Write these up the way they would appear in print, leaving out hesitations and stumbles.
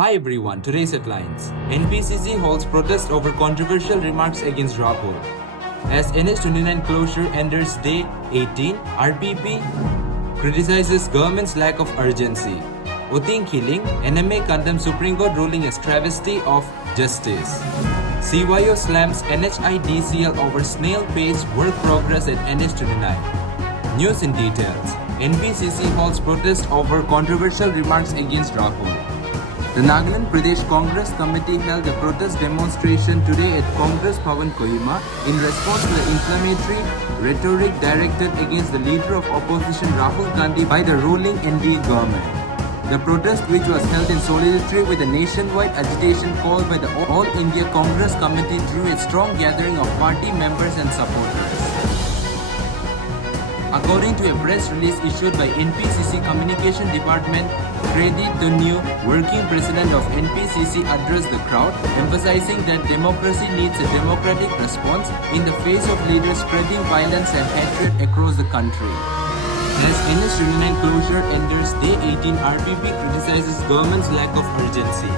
Hi everyone, today's headlines. NPCC holds protest over controversial remarks against Rahul. As NH29 closure enters day 18, RPP criticizes government's lack of urgency. Othing killing, NMA condemns Supreme Court ruling as travesty of justice. CYO slams NHIDCL over snail-paced work progress at NH29. News in details. NPCC holds protest over controversial remarks against Rahul. The Nagaland Pradesh Congress Committee held a protest demonstration today at Congress Bhavan, Kohima in response to the inflammatory rhetoric directed against the leader of opposition Rahul Gandhi by the ruling NDA government. The protest, which was held in solidarity with a nationwide agitation called by the All India Congress Committee, drew a strong gathering of party members and supporters. According to a press release issued by NPCC Communication Department, Kredi Tunyu, working president of NPCC, addressed the crowd, emphasizing that democracy needs a democratic response in the face of leaders spreading violence and hatred across the country. As NH29 closure enters day 18, RPP criticizes government's lack of urgency.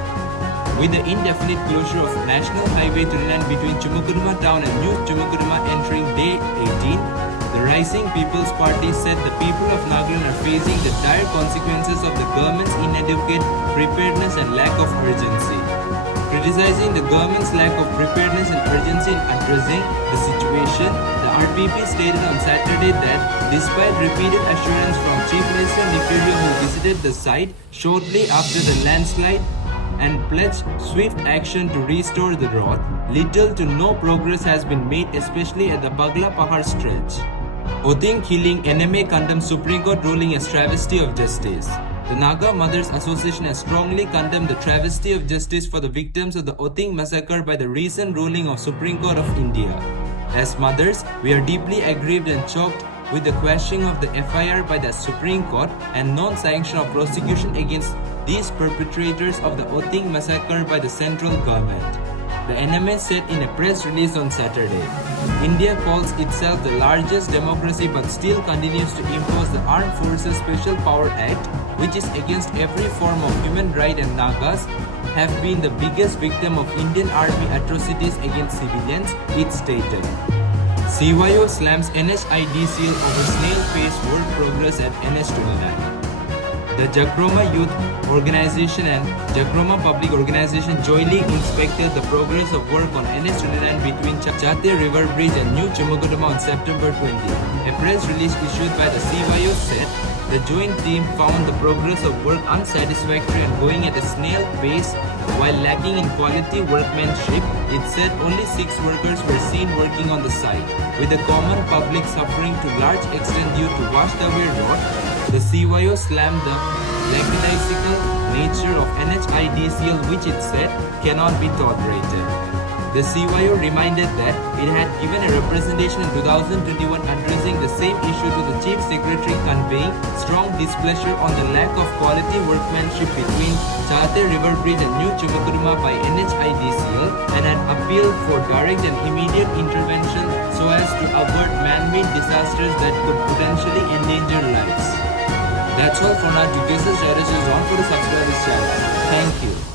With the indefinite closure of National Highway 39 between Chumukuruma town and New Chumukuruma entering day 18, the Rising People's Party said the people of Nagaland are facing the dire consequences of the government's inadequate preparedness and lack of urgency. Criticizing the government's lack of preparedness and urgency in addressing the situation, the RPP stated on Saturday that despite repeated assurance from Chief Minister Niferio, who visited the site shortly after the landslide and pledged swift action to restore the road, little to no progress has been made, especially at the Bagla Pahar stretch. Othing killing, NMA condemns Supreme Court ruling as travesty of justice. The Naga Mothers Association has strongly condemned the travesty of justice for the victims of the Othing massacre by the recent ruling of Supreme Court of India. As mothers, we are deeply aggrieved and shocked with the quashing of the FIR by the Supreme Court and non-sanction of prosecution against these perpetrators of the Othing massacre by the central government. The NMA said in a press release on Saturday. India calls itself the largest democracy but still continues to impose the Armed Forces Special Power Act, which is against every form of human right, and Nagas have been the biggest victim of Indian Army atrocities against civilians, it stated. CYO slams NHIDCL over snail-paced work progress at NH29. The Jakroma Youth Organization and Jakroma Public Organization jointly inspected the progress of work on NH29 between Chate River Bridge and New Chumukuruma on September 20. A press release issued by the CYO said the joint team found the progress of work unsatisfactory and going at a snail pace while lacking in quality workmanship. It said only 6 workers were seen working on the site, with the common public suffering to large extent due to washed away road. The CYO slammed the lackadaisical nature of NHIDCL, which it said cannot be tolerated. The CYO reminded that it had given a representation in 2021 addressing the same issue to the Chief Secretary, conveying strong displeasure on the lack of quality workmanship between Chate River Bridge and New Chumukuruma by NHIDCL, and an appeal for direct and immediate intervention so as to avert man-made disasters that could potentially endanger lives. That's all for now. To get such directions, don't forget to subscribe this channel. Thank you.